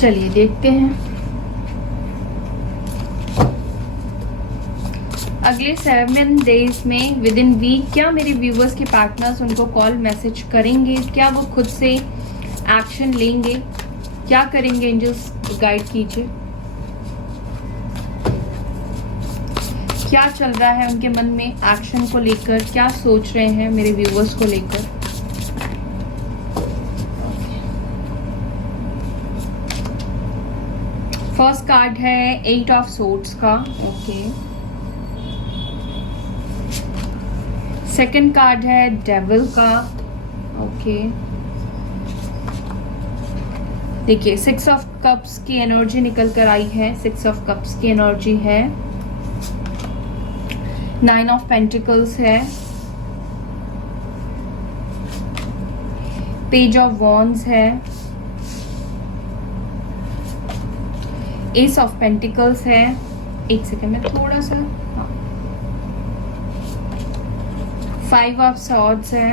चलिए देखते हैं अगले 7 डेज में विद इन वीक क्या मेरे व्यूवर्स के पार्टनर्स उनको कॉल मैसेज करेंगे, क्या वो खुद से एक्शन लेंगे, क्या करेंगे। एंजल्स गाइड कीजिए, क्या चल रहा है उनके मन में एक्शन को लेकर, क्या सोच रहे हैं मेरे व्यूवर्स को लेकर। फर्स्ट कार्ड है 8 ऑफ सोर्ड्स का, ओके। सेकंड कार्ड है डेविल का, ओके। देखिए 6 ऑफ कप्स की एनर्जी निकल कर आई है, 6 ऑफ कप्स की एनर्जी है। 9 ऑफ पेंटिकल्स है, पेज ऑफ वॉन्ड्स है, एस ऑफ पेंटिकल्स है। एक सेकेंड में थोड़ा सा, हाँ। 5 ऑफ सॉर्ड्स है,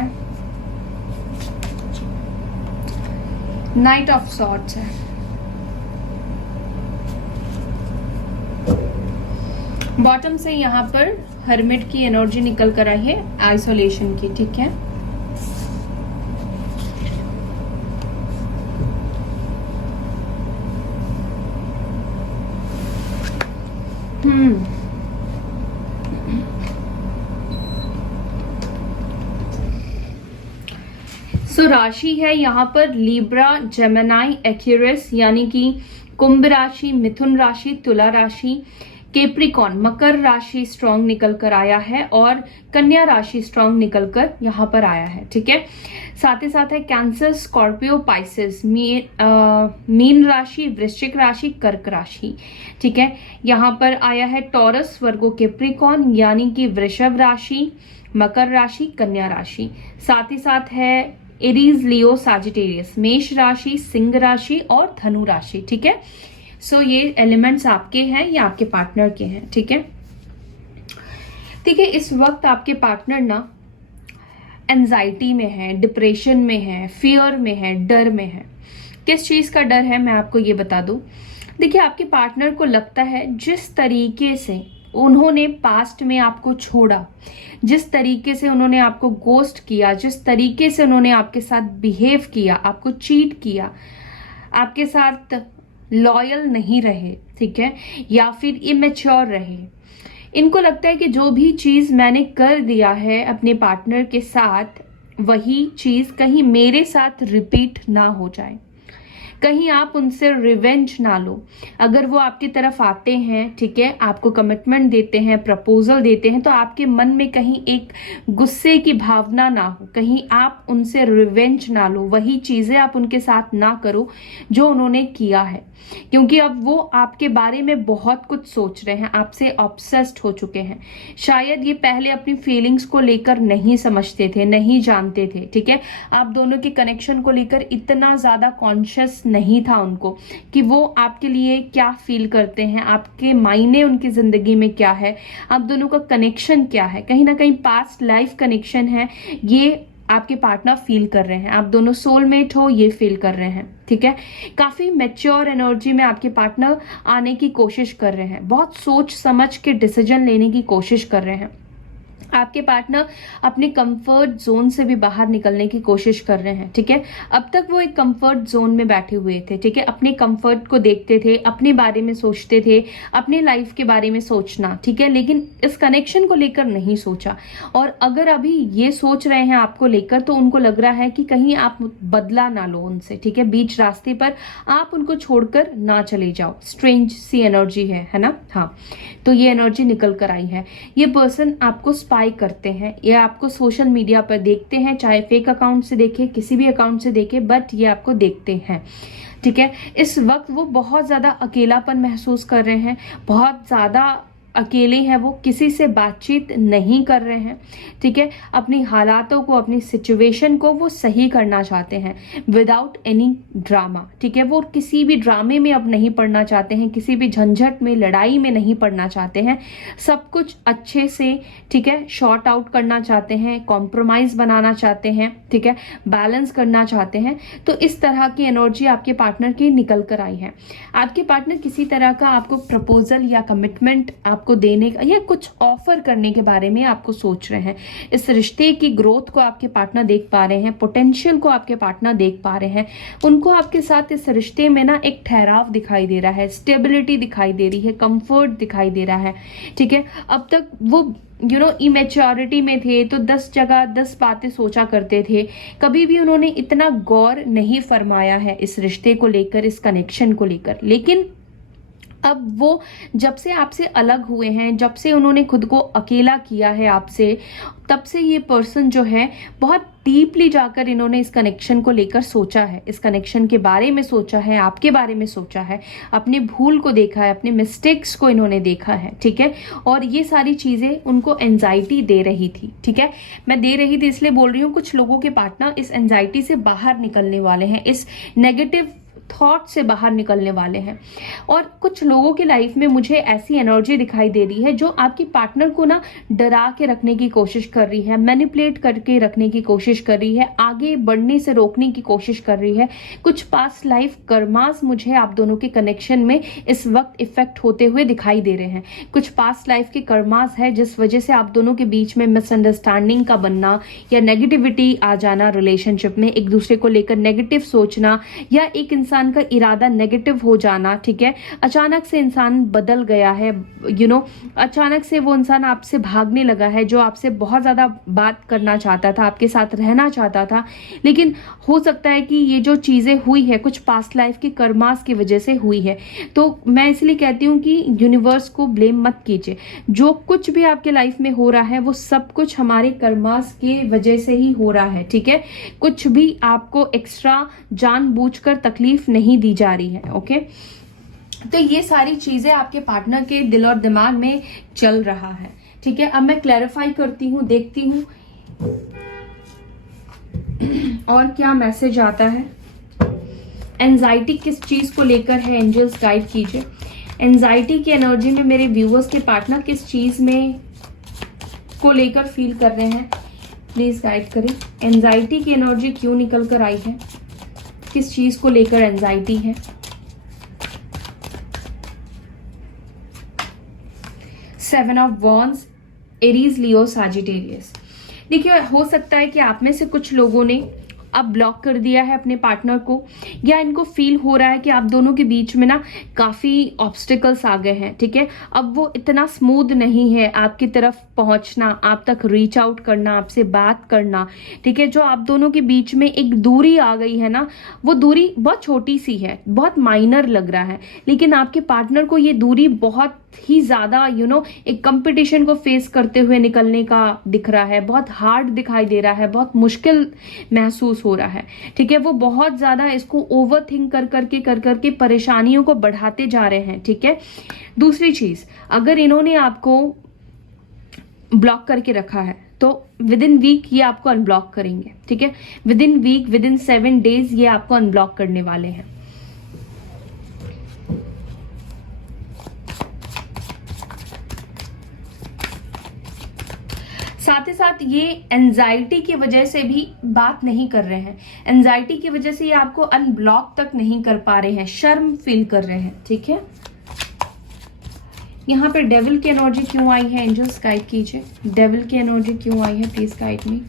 नाइट ऑफ सॉर्ड्स है। बॉटम से यहाँ पर हर्मिट की एनर्जी निकल कर आई है, आइसोलेशन की, ठीक है। सो राशि है यहाँ पर लिब्रा, जेमिनी, एक्यूरियस यानी कि कुंभ राशि, मिथुन राशि, तुला राशि, कैप्रिकॉर्न मकर राशि स्ट्रॉन्ग निकल कर आया है और कन्या राशि स्ट्रॉन्ग निकल कर यहाँ पर आया है, ठीक है। साथ ही साथ है कैंसर, स्कॉर्पियो, पाइसेस, मीन राशि, वृश्चिक राशि, कर्क राशि, ठीक है। यहाँ पर आया है टॉरस, वर्गो, कैप्रिकॉर्न यानी कि वृषभ राशि, मकर राशि, कन्या राशि। साथ ही साथ है एरीज, लियो, सैजिटेरियस, मेष राशि, सिंह राशि और धनु राशि, ठीक है। सो ये एलिमेंट्स आपके हैं या आपके पार्टनर के हैं, ठीक है। ठीक है, इस वक्त आपके पार्टनर ना एंजाइटी में है, डिप्रेशन में है, फियर में है, डर में है। किस चीज का डर है मैं आपको ये बता दूं। देखिए आपके पार्टनर को लगता है जिस तरीके से उन्होंने पास्ट में आपको छोड़ा, जिस तरीके से उन्होंने आपको गोस्ट किया, जिस तरीके से उन्होंने आपके साथ बिहेव किया, आपको चीट किया, आपके साथ लॉयल नहीं रहे, ठीक है, या फिर इमेच्योर रहे। इनको लगता है कि जो भी चीज मैंने कर दिया है अपने पार्टनर के साथ, वही चीज कहीं मेरे साथ रिपीट ना हो जाए, कहीं आप उनसे रिवेंज ना लो। अगर वो आपकी तरफ आते हैं, ठीक है, आपको कमिटमेंट देते हैं, प्रपोजल देते हैं, तो आपके मन में कहीं एक गुस्से की भावना ना हो, कहीं आप उनसे रिवेंज ना लो, वही चीजें आप उनके साथ ना करो जो उन्होंने किया है। क्योंकि अब वो आपके बारे में बहुत कुछ सोच रहे हैं, आपसे ऑब्सेस्ड हो चुके हैं। शायद ये पहले अपनी फीलिंग्स को लेकर नहीं समझते थे, नहीं जानते थे, ठीक है। आप दोनों के कनेक्शन को लेकर इतना ज्यादा कॉन्शियस नहीं था उनको कि वो आपके लिए क्या फील करते हैं, आपके मायने उनकी जिंदगी में क्या है, आप दोनों का कनेक्शन क्या है। कहीं ना कहीं पास्ट लाइफ कनेक्शन है, ये आपके पार्टनर फील कर रहे हैं। आप दोनों सोलमेट हो, ये फील कर रहे हैं, ठीक है। काफी मैच्योर एनर्जी में आपके पार्टनर आने की कोशिश कर रहे हैं, बहुत सोच समझ के डिसीजन लेने की कोशिश कर रहे हैं। आपके पार्टनर अपने कंफर्ट जोन से भी बाहर निकलने की कोशिश कर रहे हैं, ठीक है। अब तक वो एक कंफर्ट जोन में बैठे हुए थे, ठीक है, अपने कंफर्ट को देखते थे, अपने बारे में सोचते थे, अपने लाइफ के बारे में सोचना, ठीक है, लेकिन इस कनेक्शन को लेकर नहीं सोचा। और अगर अभी ये सोच रहे हैं आपको लेकर, तो उनको लग रहा है कि कहीं आप बदला ना लो उनसे, ठीक है, बीच रास्ते पर आप उनको छोड़कर ना चले जाओ। स्ट्रेंज सी एनर्जी है ना, हाँ। तो ये एनर्जी निकल कर आई है। ये पर्सन आपको स्पाई करते हैं, ये आपको सोशल मीडिया पर देखते हैं, चाहे फेक अकाउंट से देखे, किसी भी अकाउंट से देखे, बट ये आपको देखते हैं, ठीक है। इस वक्त वो बहुत ज्यादा अकेलापन महसूस कर रहे हैं, बहुत ज्यादा अकेले हैं, वो किसी से बातचीत नहीं कर रहे हैं, ठीक है। अपनी हालातों को, अपनी सिचुएशन को वो सही करना चाहते हैं विदाउट एनी ड्रामा, ठीक है। वो किसी भी ड्रामे में अब नहीं पड़ना चाहते हैं, किसी भी झंझट में, लड़ाई में नहीं पड़ना चाहते हैं। सब कुछ अच्छे से, ठीक है, शॉर्ट आउट करना चाहते हैं, कॉम्प्रोमाइज बनाना चाहते हैं, ठीक है, बैलेंस करना चाहते हैं। तो इस तरह की एनर्जी आपके पार्टनर की निकल कर आई है। आपके पार्टनर किसी तरह का आपको प्रपोजल या कमिटमेंट आपको देने का या कुछ ऑफर करने के बारे में आपको सोच रहे हैं। इस रिश्ते की ग्रोथ को आपके पार्टनर देख पा रहे हैं, पोटेंशियल को आपके पार्टनर देख पा रहे हैं। उनको आपके साथ इस रिश्ते में ना एक ठहराव दिखाई दे रहा है, स्टेबिलिटी दिखाई दे रही है, कंफर्ट दिखाई दे रहा है, ठीक है। अब तक वो इमेच्योरिटी में थे तो 10 जगह 10 बातें सोचा करते थे, कभी भी उन्होंने इतना गौर नहीं फरमाया है इस रिश्ते को लेकर, इस कनेक्शन को लेकर। लेकिन अब वो जब से आपसे अलग हुए हैं, जब से उन्होंने खुद को अकेला किया है आपसे, तब से ये पर्सन जो है बहुत डीपली जाकर इन्होंने इस कनेक्शन को लेकर सोचा है, इस कनेक्शन के बारे में सोचा है, आपके बारे में सोचा है, अपने भूल को देखा है, अपने मिस्टेक्स को इन्होंने देखा है, ठीक है। और ये सारी चीजें उनको एंजाइटी दे रही थी, ठीक है। मैं दे रही थी इसलिए बोल रही हूँ, कुछ लोगों के पार्टनर इस एंजाइटी से बाहर निकलने वाले हैं, इस नेगेटिव थॉट से बाहर निकलने वाले हैं। और कुछ लोगों की लाइफ में मुझे ऐसी एनर्जी दिखाई दे रही है जो आपके पार्टनर को ना डरा के रखने की कोशिश कर रही है, मैनिपुलेट करके रखने की कोशिश कर रही है, आगे बढ़ने से रोकने की कोशिश कर रही है। कुछ पास्ट लाइफ कर्मास मुझे आप दोनों के कनेक्शन में इस वक्त इफेक्ट होते हुए दिखाई दे रहे हैं। कुछ पास्ट लाइफ के कर्मास है जिस वजह से आप दोनों के बीच में मिसअंडरस्टैंडिंग का बनना या नेगेटिविटी आ जाना, रिलेशनशिप में एक दूसरे को लेकर नेगेटिव सोचना, या एक इंसान का इरादा नेगेटिव हो जाना, ठीक है। अचानक से इंसान बदल गया है, अचानक से वो इंसान आपसे भागने लगा है, जो आपसे बहुत ज्यादा बात करना चाहता था, आपके साथ रहना चाहता था। लेकिन हो सकता है कि ये जो चीजें हुई है कुछ पास्ट लाइफ के कर्मास की वजह से हुई है। तो मैं इसलिए कहती हूँ कि यूनिवर्स को ब्लेम मत कीजिए। जो कुछ भी आपके लाइफ में हो रहा है वो सब कुछ हमारे कर्मास के वजह से ही हो रहा है, ठीक है। कुछ भी आपको एक्स्ट्रा जानबूझकर तकलीफ नहीं दी जा रही है, ओके। तो ये सारी चीजें आपके पार्टनर के दिल और दिमाग में चल रहा है, ठीक है। अब मैं क्लैरिफाई करती हूँ, देखती हूँ और क्या मैसेज आता है। एंजाइटी किस चीज को लेकर है, एंजल्स गाइड कीजिए। एंजाइटी की एनर्जी में मेरे व्यूअर्स के पार्टनर किस चीज में को लेकर फील कर रहे हैं, प्लीज गाइड करें। एंजाइटी की एनर्जी क्यों निकल कर आई है, किस चीज को लेकर एंजाइटी है। Seven of wands, Aries, Leo, Sagittarius. देखिए, हो सकता है कि आप में से कुछ लोगों ने अब ब्लॉक कर दिया है अपने पार्टनर को, या इनको फील हो रहा है कि आप दोनों के बीच में ना काफी ऑब्स्टिकल्स आ गए हैं, ठीक है। अब वो इतना स्मूथ नहीं है आपकी तरफ पहुंचना, आप तक रीच आउट करना, आपसे बात करना, ठीक है। जो आप दोनों के बीच में एक दूरी आ गई है ना, वो दूरी बहुत छोटी सी है, बहुत माइनर लग रहा है, लेकिन आपके पार्टनर को ये दूरी बहुत ही ज्यादा एक कंपटीशन को फेस करते हुए निकलने का दिख रहा है, बहुत हार्ड दिखाई दे रहा है, बहुत मुश्किल महसूस हो रहा है, ठीक है। वो बहुत ज्यादा इसको ओवर थिंक कर करके परेशानियों को बढ़ाते जा रहे हैं, ठीक है। दूसरी चीज, अगर इन्होंने आपको ब्लॉक करके रखा है तो विद इन वीक ये आपको अनब्लॉक करेंगे, ठीक है। Within week, within 7 days ये आपको अनब्लॉक करने वाले हैं। साथ ही साथ ये एंजाइटी की वजह से भी बात नहीं कर रहे हैं, एंजाइटी की वजह से ये आपको अनब्लॉक तक नहीं कर पा रहे हैं, शर्म फील कर रहे हैं, ठीक है। यहाँ पे डेविल की एनर्जी क्यों आई है, एंजल्स गाइड कीजिए। डेविल की एनर्जी क्यों आई है, please guide me.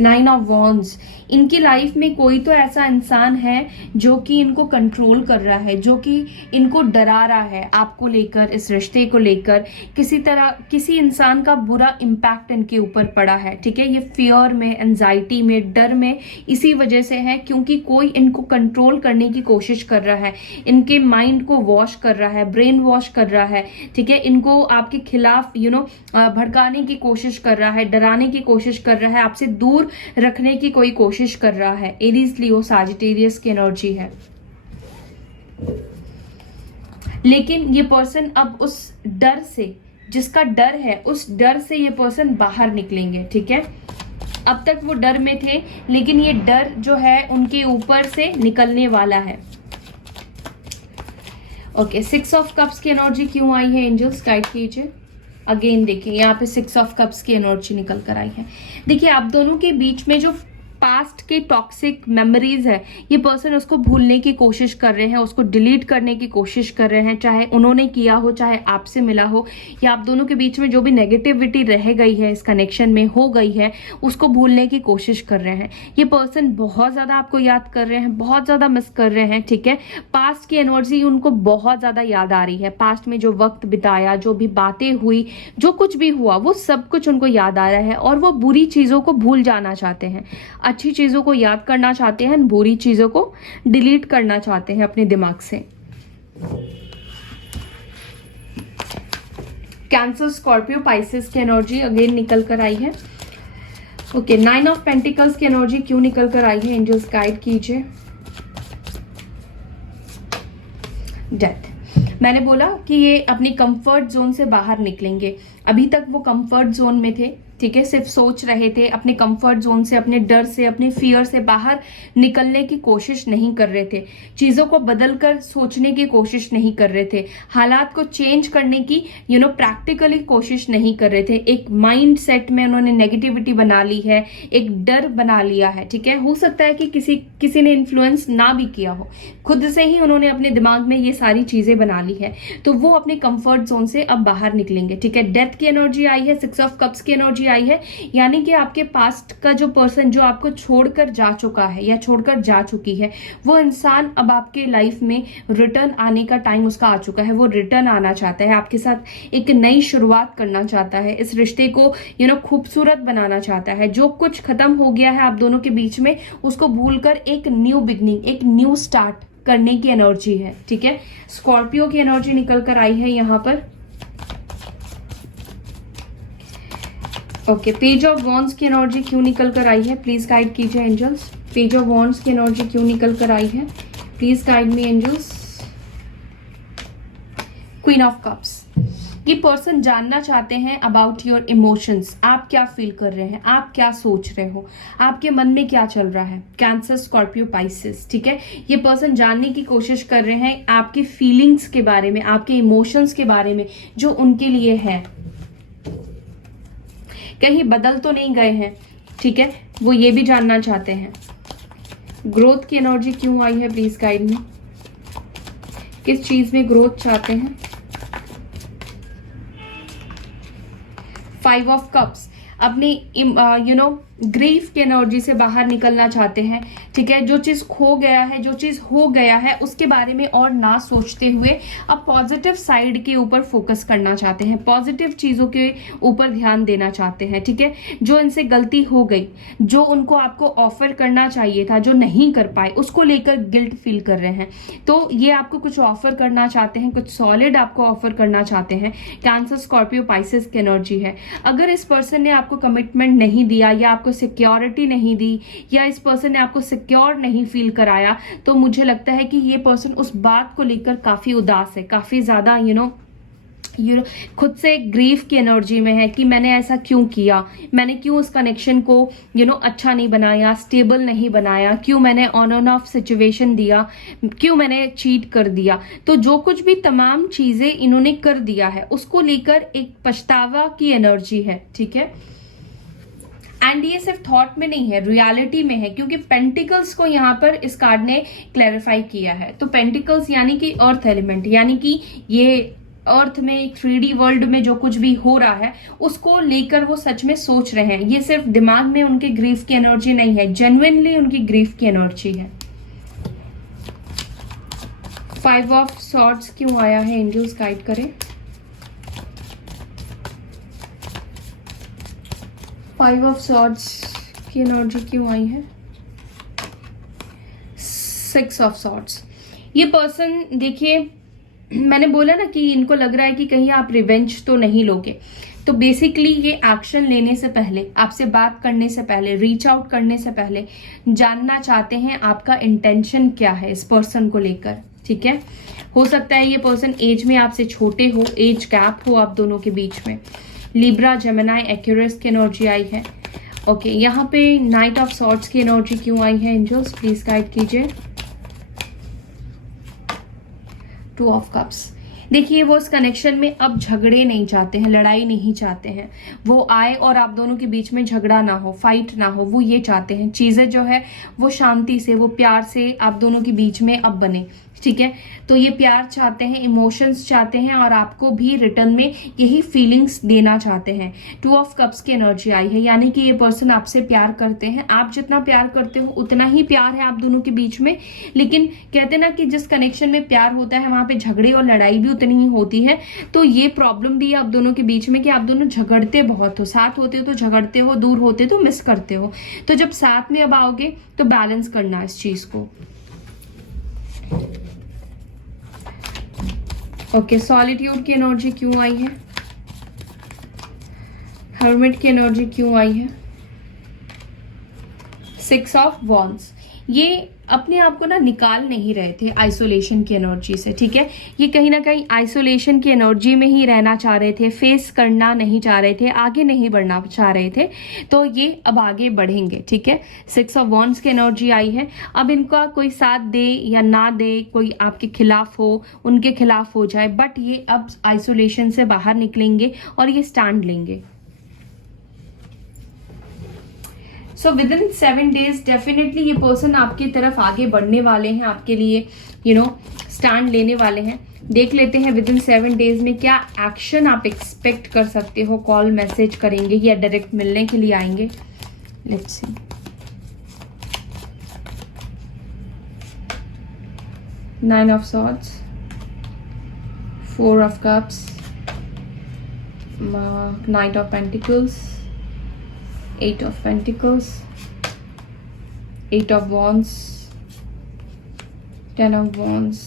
9 of wands, इनकी लाइफ में कोई तो ऐसा इंसान है जो कि इनको कंट्रोल कर रहा है, जो कि इनको डरा रहा है आपको लेकर, इस रिश्ते को लेकर। किसी तरह किसी इंसान का बुरा इम्पैक्ट इनके ऊपर पड़ा है, ठीक है। ये फियर में, एंजाइटी में, डर में इसी वजह से है क्योंकि कोई इनको कंट्रोल करने की कोशिश कर रहा है, इनके माइंड को वॉश कर रहा है, ब्रेन वॉश कर रहा है, ठीक है। इनको आपके खिलाफ भड़काने की कोशिश कर रहा है, डराने की कोशिश कर रहा है, आपसे दूर रखने की कोई कोशिश कर रहा है। एरीज, लियो, सजिटेरियस की एनर्जी है। लेकिन ये पर्सन अब उस डर से, जिसका डर है, उस डर से ये पर्सन बाहर निकलेंगे। ठीक है, अब तक वो डर में थे, लेकिन ये डर जो है उनके ऊपर से निकलने वाला है। ओके, 6 ऑफ कप्स की एनर्जी क्यों आई है एंजल्स, गाइड कीजिए। अगेन देखिए यहाँ पे 6 ऑफ कप्स की एनर्जी निकल कर आई है। देखिए आप दोनों के बीच में जो पास्ट के टॉक्सिक मेमोरीज है, ये पर्सन उसको भूलने की कोशिश कर रहे हैं, उसको डिलीट करने की कोशिश कर रहे हैं, चाहे उन्होंने किया हो, चाहे आपसे मिला हो, या आप दोनों के बीच में जो भी नेगेटिविटी रह गई है इस कनेक्शन में, हो गई है, उसको भूलने की कोशिश कर रहे हैं। ये पर्सन बहुत ज़्यादा आपको याद कर रहे हैं, बहुत ज़्यादा मिस कर रहे हैं। ठीक है, पास्ट की एनर्जी उनको बहुत ज़्यादा याद आ रही है। पास्ट में जो वक्त बिताया, जो भी बातें हुई, जो कुछ भी हुआ, वो सब कुछ उनको याद आ रहा है और वो बुरी चीज़ों को भूल जाना चाहते हैं, अच्छी चीजों को याद करना चाहते हैं, बुरी चीजों को डिलीट करना चाहते हैं अपने दिमाग से। कैंसर, स्कॉर्पियो, पाइसेस की एनर्जी अगेन निकल कर आई है। ओके, 9 ऑफ पेंटिकल्स की एनर्जी क्यों निकल कर आई है एंजल्स, गाइड कीजिए। डेथ, मैंने बोला कि ये अपनी कंफर्ट जोन से बाहर निकलेंगे। अभी तक वो कंफर्ट जोन में थे, ठीक है, सिर्फ सोच रहे थे, अपने कंफर्ट जोन से, अपने डर से, अपने फियर से बाहर निकलने की कोशिश नहीं कर रहे थे, चीजों को बदलकर सोचने की कोशिश नहीं कर रहे थे, हालात को चेंज करने की प्रैक्टिकली कोशिश नहीं कर रहे थे। एक माइंड सेट में उन्होंने नेगेटिविटी बना ली है, एक डर बना लिया है। ठीक है, हो सकता है कि किसी ने इन्फ्लुएंस ना भी किया हो, खुद से ही उन्होंने अपने दिमाग में ये सारी चीजें बना ली है, तो वो अपने कंफर्ट जोन से अब बाहर निकलेंगे। ठीक है, डेथ की एनर्जी आई है, 6 ऑफ कप्स की एनर्जी आई है, यानी कि आपके पास्ट का जो पर्सन जो आपको छोड़कर जा चुका है या छोड़कर जा चुकी है, वो इंसान अब आपके लाइफ में रिटर्न आने का टाइम उसका आ चुका है। वो रिटर्न आना चाहता है, आपके साथ एक नई शुरुआत करना चाहता है, इस रिश्ते को खूबसूरत बनाना चाहता है। जो कुछ खत्म हो गया है आप दोनों के बीच में, उसको भूलकर एक न्यू बिगनिंग, एक न्यू स्टार्ट करने की एनर्जी है। ठीक है, स्कॉर्पियो की एनर्जी निकल कर आई है यहाँ पर। ओके, पेज ऑफ वॉन्ड्स की एनर्जी क्यों निकल कर आई है, प्लीज गाइड कीजिए एंजल्स। पेज ऑफ वॉन्ड्स की एनर्जी क्यों निकल कर आई है, please guide me angels. Queen of cups, ये पर्सन जानना चाहते हैं अबाउट योर इमोशंस, आप क्या फील कर रहे हैं, आप क्या सोच रहे हो, आपके मन में क्या चल रहा है। कैंसर, स्कॉर्पियो, पाइसेस, ठीक है, ये पर्सन जानने की कोशिश कर रहे हैं आपकी फीलिंग्स के बारे में, आपके इमोशंस के बारे में जो उनके लिए है, कहीं बदल तो नहीं गए हैं। ठीक है, वो ये भी जानना चाहते हैं। ग्रोथ की एनर्जी क्यों आई है, प्लीज गाइड मी, किस चीज में ग्रोथ चाहते हैं। 5 ऑफ कप्स, अपनी ग्रीफ की एनर्जी से बाहर निकलना चाहते हैं। ठीक है, जो चीज खो गया है, जो चीज हो गया है, उसके बारे में और ना सोचते हुए अब पॉजिटिव साइड के ऊपर फोकस करना चाहते हैं, पॉजिटिव चीजों के ऊपर ध्यान देना चाहते हैं। ठीक है, जो इनसे गलती हो गई, जो उनको आपको ऑफर करना चाहिए था, जो नहीं कर पाए, उसको लेकर गिल्ट फील कर रहे हैं। तो ये आपको कुछ ऑफर करना चाहते हैं, कुछ सॉलिड आपको ऑफर करना चाहते हैं। कैंसर, स्कॉर्पियो, पाइसेस की एनर्जी है। अगर इस पर्सन ने आपको कमिटमेंट नहीं दिया या आपको सिक्योरिटी नहीं दी या इस पर्सन ने आपको सिक्योर नहीं फील कराया, तो मुझे लगता है कि ये पर्सन उस बात को लेकर काफी उदास है, काफी ज्यादा खुद से ग्रीफ की एनर्जी में है कि मैंने ऐसा क्यों किया, मैंने क्यों उस कनेक्शन को अच्छा नहीं बनाया, स्टेबल नहीं बनाया, क्यों मैंने ऑन एंड ऑफ सिचुएशन दिया, क्यों मैंने चीट कर दिया। तो जो कुछ भी तमाम चीजें इन्होंने कर दिया है, उसको लेकर एक पछतावा की एनर्जी है। ठीक है, एंड ये सिर्फ थॉट में नहीं है, रियलिटी में है, क्योंकि पेंटिकल्स को यहाँ पर इस कार्ड ने क्लैरिफाई किया है। तो पेंटिकल्स यानी कि अर्थ एलिमेंट, यानी कि ये अर्थ में 3D वर्ल्ड में जो कुछ भी हो रहा है उसको लेकर वो सच में सोच रहे हैं। ये सिर्फ दिमाग में उनके ग्रीफ की एनर्जी नहीं है, जेन्युइनली उनकी ग्रीफ की एनर्जी है। 5 ऑफ सॉर्ड्स क्यों आया है, एंजल्स गाइड करें। 5 ऑफ सॉर्ड्स की एनर्जी क्यों आई है। 6 ऑफ सॉर्ड्स, ये पर्सन देखिए, मैंने बोला ना कि इनको लग रहा है कि कहीं आप रिवेंज तो नहीं लोगे। तो बेसिकली ये एक्शन लेने से पहले, आपसे बात करने से पहले, रीच आउट करने से पहले जानना चाहते हैं आपका इंटेंशन क्या है इस पर्सन को लेकर। ठीक है। हो सकता है ये पर्सन एज में आपसे छोटे हो, एज गैप हो आप दोनों के बीच में। लिब्रा, जेमिनी, एक्यूरियस की एनर्जी आई है। ओके, यहाँ पे नाइट ऑफ सॉर्ड्स की एनर्जी क्यों आई है एंजल्स, प्लीज गाइड कीजिए। टू ऑफ कप्स, देखिए वो इस कनेक्शन में अब झगड़े नहीं चाहते हैं, लड़ाई नहीं चाहते हैं। वो आए और आप दोनों के बीच में झगड़ा ना हो, फाइट ना हो, वो ये चाहते हैं। चीजें जो है वो शांति से, वो प्यार से आप दोनों के बीच में अब बने, ठीक है। तो ये प्यार चाहते हैं, इमोशंस चाहते हैं और आपको भी रिटर्न में यही फीलिंग्स देना चाहते हैं। टू ऑफ कप्स की एनर्जी आई है, यानी कि ये पर्सन आपसे प्यार करते हैं। आप जितना प्यार करते हो उतना ही प्यार है आप दोनों के बीच में। लेकिन कहते हैं ना कि जिस कनेक्शन में प्यार होता है वहां पे झगड़े और लड़ाई भी उतनी ही होती है। तो ये प्रॉब्लम भी है आप दोनों के बीच में कि आप दोनों झगड़ते बहुत हो, साथ होते हो तो झगड़ते हो, दूर होते तो मिस करते हो। तो जब साथ में अब आओगे तो बैलेंस करना इस चीज को। ओके, सॉलिट्यूड की एनर्जी क्यों आई है, हर्मिट की एनर्जी क्यों आई है, सिक्स ऑफ वॉन्ड्स, ये अपने आप को ना निकाल नहीं रहे थे आइसोलेशन की एनर्जी से, ठीक है। ये कहीं ना कहीं आइसोलेशन की एनर्जी में ही रहना चाह रहे थे, फेस करना नहीं चाह रहे थे, आगे नहीं बढ़ना चाह रहे थे। तो ये अब आगे बढ़ेंगे, ठीक है। सिक्स ऑफ वॉन्ड्स की एनर्जी आई है। अब इनका कोई साथ दे या ना दे, कोई आपके खिलाफ हो, उनके खिलाफ हो जाए, बट ये अब आइसोलेशन से बाहर निकलेंगे और ये स्टैंड लेंगे। So with in 7 days definitely ये पर्सन आपकी तरफ आगे बढ़ने वाले हैं, आपके लिए स्टैंड लेने वाले हैं। देख लेते हैं विद इन 7 days में क्या एक्शन आप एक्सपेक्ट कर सकते हो। कॉल, मैसेज करेंगे या डायरेक्ट मिलने के लिए आएंगे, let's see. Nine of swords, four of cups, night of pentacles, Eight of Pentacles, Eight of Wands, Ten of Wands,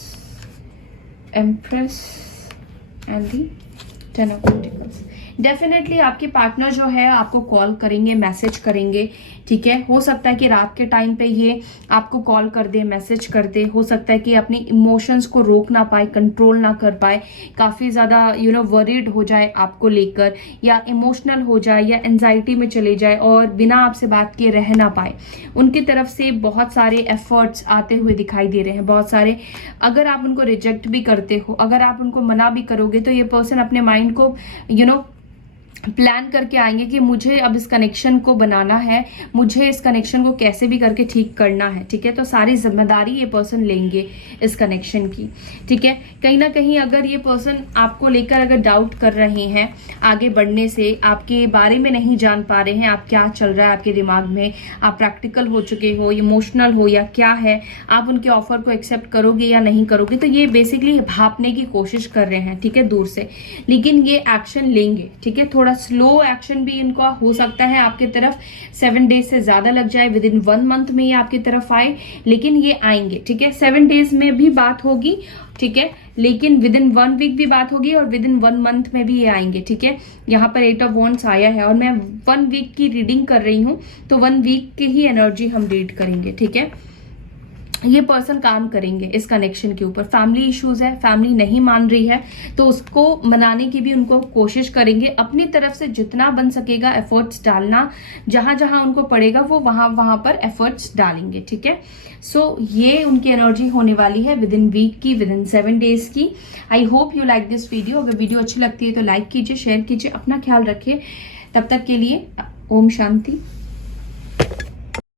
Empress and the Ten of Pentacles। Definitely आपके पार्टनर जो है आपको कॉल करेंगे, मैसेज करेंगे, ठीक है। हो सकता है कि रात के टाइम पे ये आपको कॉल कर दे, मैसेज कर दे। हो सकता है कि अपने इमोशंस को रोक ना पाए, कंट्रोल ना कर पाए, काफ़ी ज़्यादा वरीड हो जाए आपको लेकर, या इमोशनल हो जाए, या एंजाइटी में चले जाए और बिना आपसे बात किए रह ना पाए। उनकी तरफ से बहुत सारे एफर्ट्स आते हुए दिखाई दे रहे हैं, बहुत सारे। अगर आप उनको रिजेक्ट भी करते हो, अगर आप उनको मना भी करोगे, तो ये पर्सन अपने माइंड को प्लान करके आएंगे कि मुझे अब इस कनेक्शन को बनाना है, मुझे इस कनेक्शन को कैसे भी करके ठीक करना है, ठीक है। तो सारी जिम्मेदारी ये पर्सन लेंगे इस कनेक्शन की, ठीक है। कहीं ना कहीं अगर ये पर्सन आपको लेकर अगर डाउट कर रहे हैं आगे बढ़ने से, आपके बारे में नहीं जान पा रहे हैं आप क्या चल रहा है आपके दिमाग में, आप प्रैक्टिकल हो चुके हो, इमोशनल हो या क्या है, आप उनके ऑफर को एक्सेप्ट करोगे या नहीं करोगे, तो ये बेसिकली भापने की कोशिश कर रहे हैं, ठीक है, दूर से। लेकिन ये एक्शन लेंगे, ठीक है। थोड़ा स्लो एक्शन भी इनका हो सकता है आपके तरफ, 7 days से ज्यादा लग जाए, विद इन 1 month में ये आपकी तरफ आए, लेकिन ये आएंगे, ठीक है। 7 days में भी बात होगी, ठीक है, लेकिन विद इन 1 week भी बात होगी और विद इन 1 month में भी ये आएंगे, ठीक है। यहाँ पर 8 of Wands आया है और मैं 1 week की रीडिंग कर रही हूँ, तो 1 week की ही एनर्जी हम रीड करेंगे, ठीक है। ये पर्सन काम करेंगे इस कनेक्शन के ऊपर। फैमिली इश्यूज है, फैमिली नहीं मान रही है, तो उसको मनाने की भी उनको कोशिश करेंगे। अपनी तरफ से जितना बन सकेगा एफर्ट्स डालना, जहां जहां उनको पड़ेगा वो वहां पर एफर्ट्स डालेंगे, ठीक है। सो ये उनकी एनर्जी होने वाली है विद इन वीक की, विद इन 7 days की। I hope you like this video. अगर वीडियो अच्छी लगती है तो लाइक कीजिए, शेयर कीजिए, अपना ख्याल रखिए। तब तक के लिए ओम शांति।